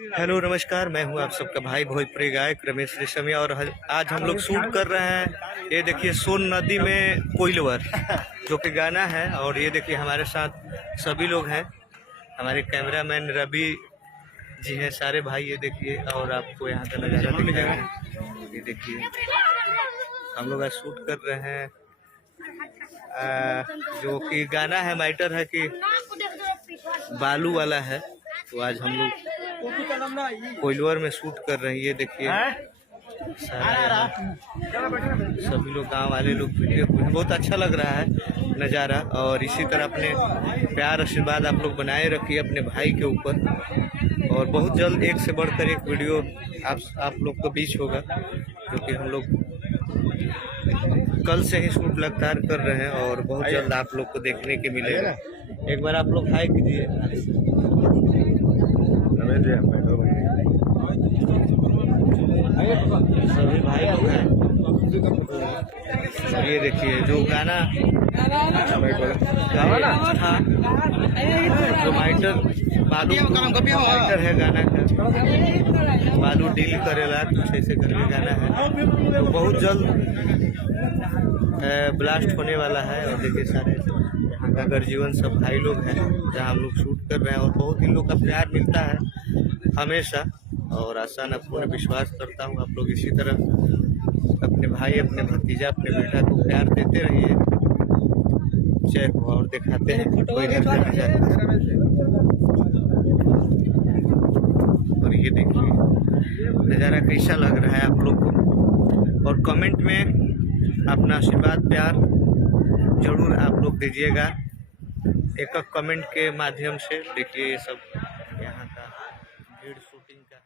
Hello नमस्कार, मैं हूं आप सबका भाई भोजपुरी गायक रमेश रेशमिया और आज हम लोग शूट कर रहे हैं। ये देखिए सोन नदी में कोइलवर जो कि गाना है। और ये देखिए हमारे साथ सभी लोग हैं, हमारे कैमरामैन रवि जी हैं, सारे भाई ये देखिए। और आपको यहाँ का नज़ारा दिख रहा है, ये देखिए हम लोग आज शूट कर रहे हैं। जो कि गाना है, मैटर है कि बालू वाला है। तो आज हम लोग कोइलवर में शूट कर रहे हैं। ये देखिए सभी लोग, गांव वाले लोग, वीडियो बहुत अच्छा लग रहा है नज़ारा। और इसी तरह अपने प्यार आशीर्वाद आप लोग बनाए रखिए अपने भाई के ऊपर। और बहुत जल्द एक से बढ़कर एक वीडियो आप लोग के बीच होगा, जो कि हम लोग कल से ही शूट लगातार कर रहे हैं और बहुत जल्द आप लोग को देखने के मिलेगा। एक बार आप लोग हाय कीजिए। सभी भाई लोग हैं। ये देखिए जो गाना था, जो माइटर बालू माइटर है गाना का, बालू डील करेला कुछ ऐसे करके गाना है। तो बहुत जल्द ब्लास्ट होने वाला है। और देखिए सारे यहाँ का गर्जीवन सब भाई लोग हैं जहाँ हम लोग शूट कर रहे हैं। और बहुत ही लोग का प्यार मिलता है हमेशा। और आशा न पूर्ण विश्वास करता हूँ आप लोग इसी तरह अपने भाई, अपने भतीजा, अपने बेटा को प्यार देते रहिए। जय हो। और दिखाते हैं कोई और ये देखिए नज़ारा कैसा लग रहा है आप लोग को। और कमेंट में अपना आशीर्वाद प्यार जरूर आप लोग दीजिएगा। एक कमेंट के माध्यम से। देखिए ये सब यहाँ का भीड़ शूटिंग का है।